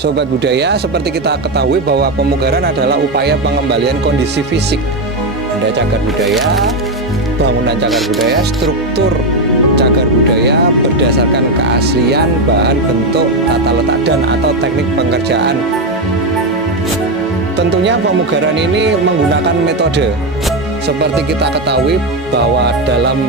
Sobat budaya, seperti kita ketahui bahwa pemugaran adalah upaya pengembalian kondisi fisik benda cagar budaya, bangunan cagar budaya, struktur cagar budaya berdasarkan keaslian, bahan, bentuk, tata letak, dan atau teknik pengerjaan. Tentunya pemugaran ini menggunakan metode. Seperti kita ketahui bahwa dalam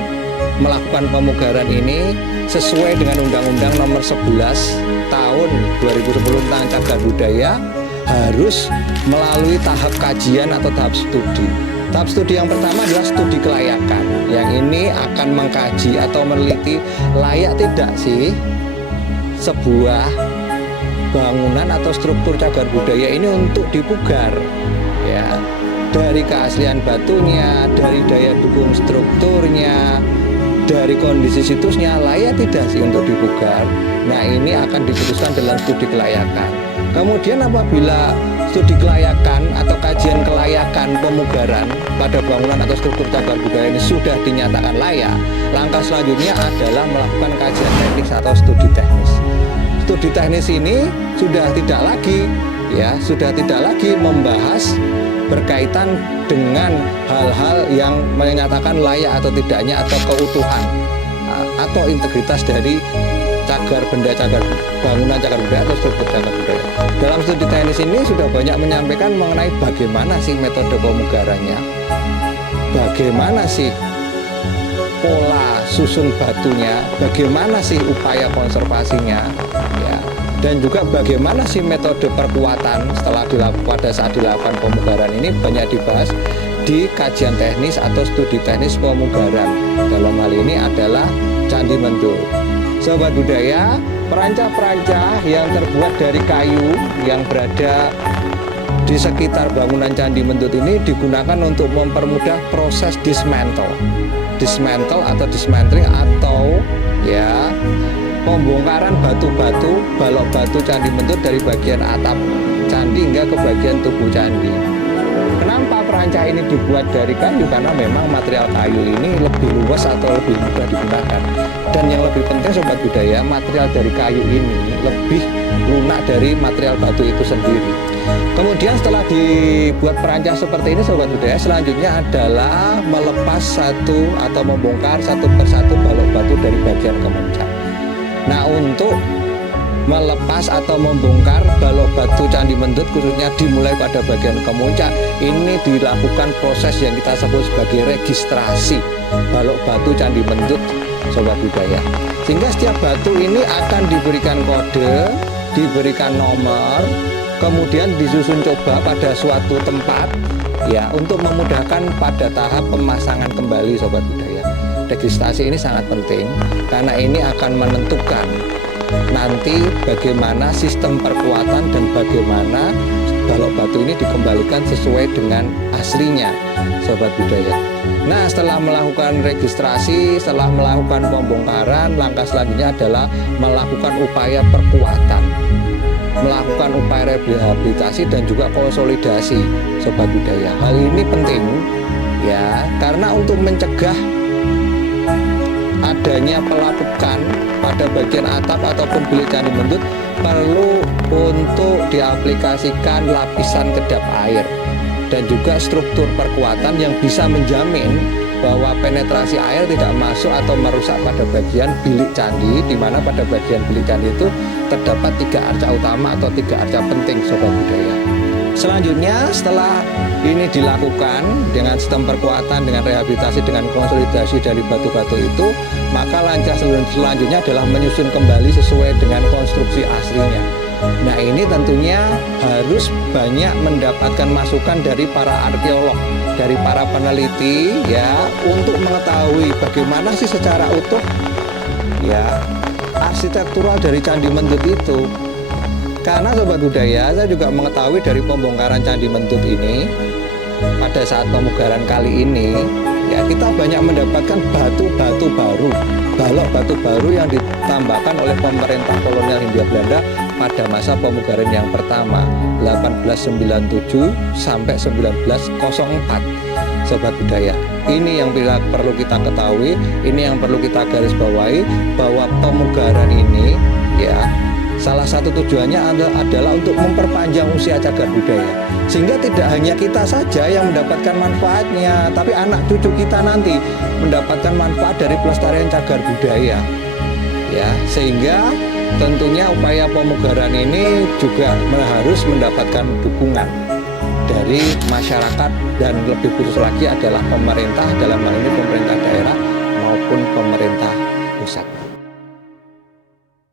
melakukan pemugaran ini sesuai dengan Undang-Undang Nomor 11 Tahun 2010 tentang cagar budaya harus melalui tahap kajian atau tahap studi. Tahap studi yang pertama adalah studi kelayakan. Yang ini akan mengkaji atau meneliti layak tidak sih sebuah bangunan atau struktur cagar budaya ini untuk dipugar, ya, dari keaslian batunya, dari daya dukung strukturnya, dari kondisi situsnya layak tidak sih untuk dipugar. Nah, ini akan diputuskan dalam studi kelayakan. Kemudian apabila studi kelayakan atau kajian kelayakan pemugaran pada bangunan atau struktur cagar budaya ini sudah dinyatakan layak, langkah selanjutnya adalah melakukan kajian teknis atau studi teknis. Studi teknis ini sudah tidak lagi membahas berkaitan dengan hal-hal yang menyatakan layak atau tidaknya atau keutuhan atau integritas dari bangunan cagar budaya atau struktur cagar budaya. Dalam studi teknis ini sudah banyak menyampaikan mengenai bagaimana sih metode pemugarannya, bagaimana sih pola susun batunya, bagaimana sih upaya konservasinya, ya, dan juga bagaimana sih metode perkuatan pada saat dilakukan pemugaran ini banyak dibahas di kajian teknis atau studi teknis pemugaran. Dalam hal ini adalah Candi Mendut. Sobat budaya, perancah-perancah yang terbuat dari kayu yang berada di sekitar bangunan Candi Mendut ini digunakan untuk mempermudah proses dismantle atau dismantling atau ya pembongkaran batu-batu, balok batu Candi Mendut dari bagian atap candi hingga ke bagian tubuh candi. Kenapa perancah ini dibuat dari kayu? Karena memang material kayu ini lebih luas atau lebih mudah digunakan. Dan yang lebih penting sobat budaya, material dari kayu ini lebih lunak dari material batu itu sendiri. Kemudian setelah dibuat perancah seperti ini sobat budaya, selanjutnya adalah melepas satu atau membongkar satu persatu balok batu dari bagian kemuncak. Nah, untuk melepas atau membongkar balok batu Candi Mendut khususnya dimulai pada bagian kemuncak, ini dilakukan proses yang kita sebut sebagai registrasi balok batu Candi Mendut sobat budaya. Sehingga setiap batu ini akan diberikan kode, diberikan nomor, kemudian disusun coba pada suatu tempat ya untuk memudahkan pada tahap pemasangan kembali sobat budaya. Registrasi ini sangat penting karena ini akan menentukan nanti bagaimana sistem perkuatan dan bagaimana balok batu ini dikembalikan sesuai dengan aslinya sobat budaya. Nah, setelah melakukan registrasi, setelah melakukan pembongkaran, langkah selanjutnya adalah melakukan upaya perkuatan, melakukan upaya rehabilitasi dan juga konsolidasi sobat budaya. Hal ini penting ya, karena untuk mencegah adanya pelapukan pada bagian atap ataupun bilik Candi Mendut perlu untuk diaplikasikan lapisan kedap air dan juga struktur perkuatan yang bisa menjamin bahwa penetrasi air tidak masuk atau merusak pada bagian bilik candi, di mana pada bagian bilik candi itu terdapat 3 arca utama atau 3 arca penting sobat budaya. Selanjutnya setelah ini dilakukan dengan sistem perkuatan, dengan rehabilitasi, dengan konsolidasi dari batu-batu itu, maka langkah selanjutnya adalah menyusun kembali sesuai dengan konstruksi aslinya. Nah, ini tentunya harus banyak mendapatkan masukan dari para arkeolog, dari para peneliti ya, untuk mengetahui bagaimana sih secara utuh ya arsitektural dari Candi Mendut itu. Karena sobat budaya, saya juga mengetahui dari pembongkaran Candi Mendut ini pada saat pemugaran kali ini ya, kita banyak mendapatkan batu-batu baru, balok batu baru yang ditambahkan oleh pemerintah kolonial Hindia Belanda pada masa pemugaran yang pertama 1897 sampai 1904 sobat budaya. Ini yang perlu kita ketahui, ini yang perlu kita garis bawahi, bahwa pemugaran ini ya Salah satu tujuannya adalah untuk memperpanjang usia cagar budaya, sehingga tidak hanya kita saja yang mendapatkan manfaatnya, tapi anak cucu kita nanti mendapatkan manfaat dari pelestarian cagar budaya. Ya, sehingga tentunya upaya pemugaran ini juga harus mendapatkan dukungan dari masyarakat, dan lebih khusus lagi adalah pemerintah, dalam hal ini pemerintah daerah maupun pemerintah pusat.